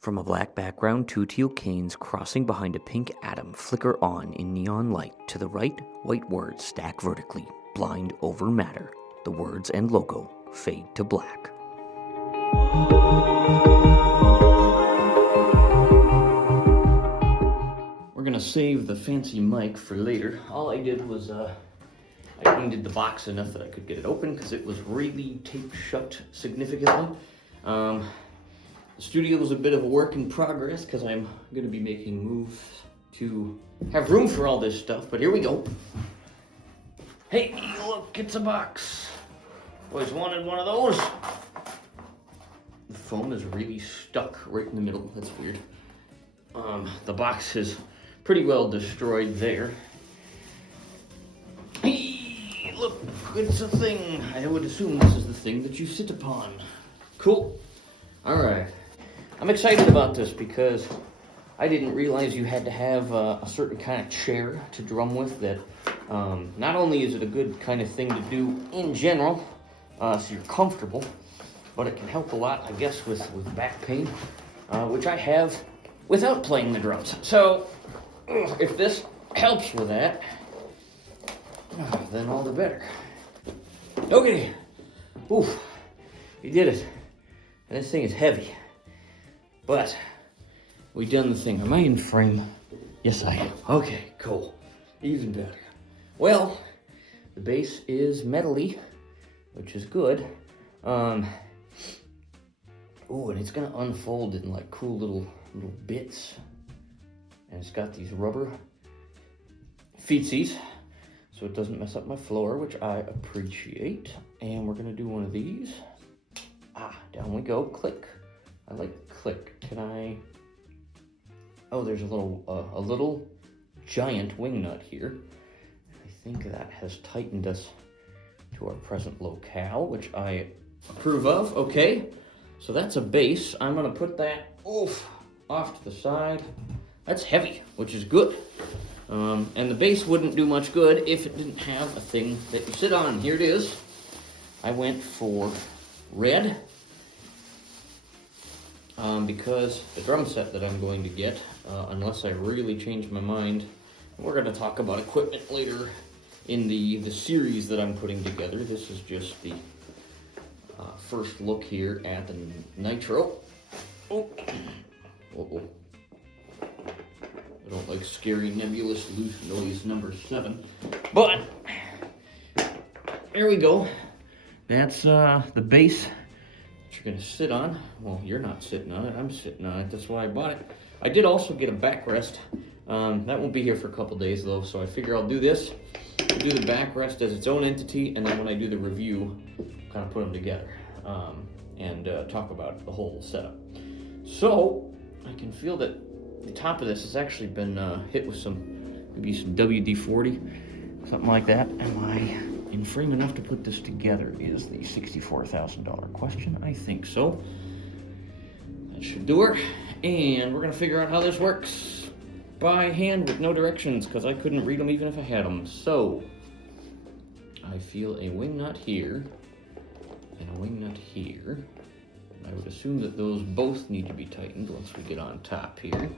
From a black background, two teal canes crossing behind a pink atom flicker on in neon light. To the right, white words stack vertically, blind over matter. The words and logo fade to black. We're gonna save the fancy mic for later. All I did was I undid the box enough that I could get it open because it was really taped shut significantly. The studio was a bit of a work in progress because I'm going to be making moves to have room for all this stuff, but here we go. Hey, look, it's a box. Always wanted one of those. The foam is really stuck right in the middle. That's weird. The box is pretty well destroyed there. Hey, look, it's a thing. I would assume this is the thing that you sit upon. Cool. All right. I'm excited about this because I didn't realize you had to have a certain kind of chair to drum with. That not only is it a good kind of thing to do in general, so you're comfortable, but it can help a lot, I guess, with back pain, which I have without playing the drums. So if this helps with that, then all the better. Okay. Oof. We did it. And this thing is heavy. But we done the thing. Am I in frame? Yes, I am. Okay, cool. Even better. Well, the base is metally, which is good. Oh, and it's gonna unfold in like cool little bits. And it's got these rubber feetsies, so it doesn't mess up my floor, which I appreciate. And we're gonna do one of these. Down we go. Click. I like click. Can I? Oh, there's a little giant wing nut here. I think that has tightened us to our present locale, which I approve of. Okay, so that's a base. I'm gonna put that off to the side. That's heavy, which is good. And the base wouldn't do much good if it didn't have a thing that you sit on. Here it is. I went for red. Because the drum set that I'm going to get, unless I really change my mind, we're going to talk about equipment later in the series that I'm putting together. This is just the first look here at the Nitro. I don't like scary, nebulous, loose noise number 7. But, there we go. That's the bass you're gonna sit on. Well, you're not sitting on it, I'm sitting on it. That's why I bought it. I did also get a backrest. That won't be here for a couple days though, so I figure I'll do this, do the backrest as its own entity, and then when I do the review, kind of put them together and talk about the whole setup. So I can feel that the top of this has actually been hit with maybe some WD-40, something like that. Am I in frame enough to put this together is the $64,000 question. I think so. That should do her. And we're gonna figure out how this works by hand with no directions, because I couldn't read them even if I had them. So I feel a wing nut here and a wing nut here. I would assume that those both need to be tightened once we get on top here.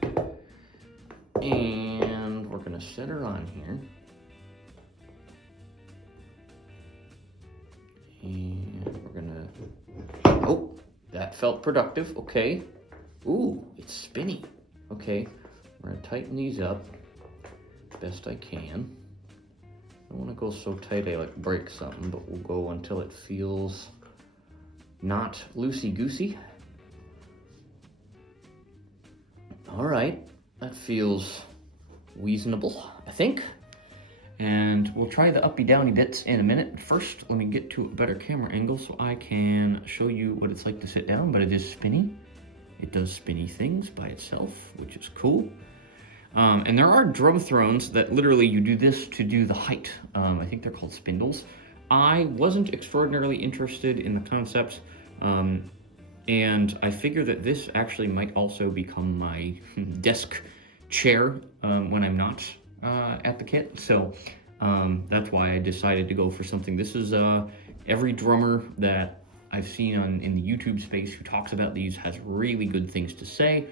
And we're gonna set her on here. And we're gonna, that felt productive, okay. Ooh, it's spinny. Okay, we're gonna tighten these up best I can. I don't wanna go so tight I like break something, but we'll go until it feels not loosey-goosey. All right, that feels reasonable, I think. And we'll try the uppy-downy bits in a minute. First, let me get to a better camera angle so I can show you what it's like to sit down, but it is spinny. It does spinny things by itself, which is cool. And there are drum thrones that literally you do this to do the height. I think they're called spindles. I wasn't extraordinarily interested in the concept, and I figure that this actually might also become my desk chair when I'm not at the kit, so that's why I decided to go for something. This is every drummer that I've seen in the YouTube space who talks about these has really good things to say.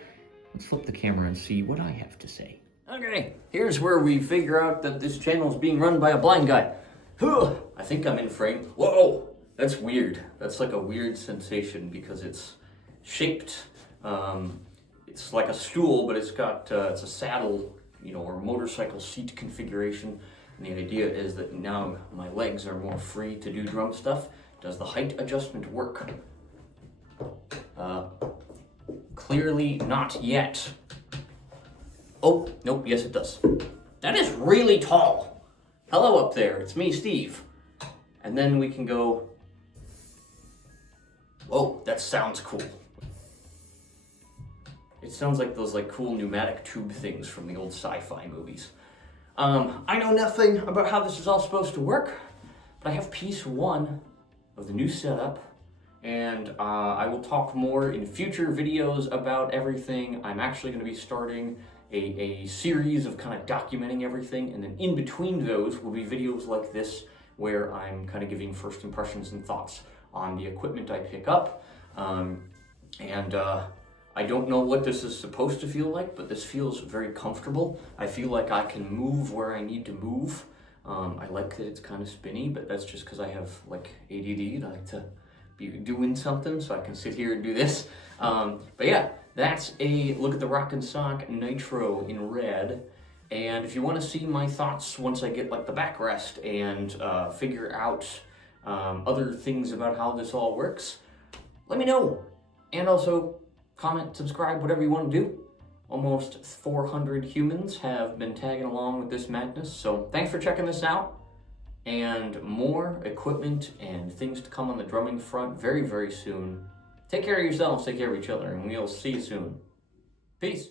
Let's flip the camera and see what I have to say. Okay, here's where we figure out that this channel is being run by a blind guy. I think I'm in frame. Whoa, that's weird. That's like a weird sensation because it's shaped. It's like a stool, but it's got it's a saddle, or motorcycle seat configuration. And the idea is that now my legs are more free to do drum stuff. Does the height adjustment work? Clearly not yet. Oh, nope, yes it does. That is really tall. Hello up there, it's me, Steve. And then we can go, whoa, that sounds cool. It sounds like those cool pneumatic tube things from the old sci-fi movies. I know nothing about how this is all supposed to work, but I have piece 1 of the new setup, and I will talk more in future videos about everything. I'm actually going to be starting a series of kind of documenting everything, and then in between those will be videos like this where I'm kind of giving first impressions and thoughts on the equipment I pick up. I don't know what this is supposed to feel like, but this feels very comfortable. I feel like I can move where I need to move. I like that it's kind of spinny, but that's just because I have ADD. I like to be doing something, so I can sit here and do this. But yeah, that's a look at the ROC-N-SOC Nitro in red. And if you want to see my thoughts once I get the backrest and figure out other things about how this all works, let me know. And also, comment, subscribe, whatever you want to do. Almost 400 humans have been tagging along with this madness, so thanks for checking this out. And more equipment and things to come on the drumming front very, very soon. Take care of yourselves, take care of each other, and we'll see you soon. Peace.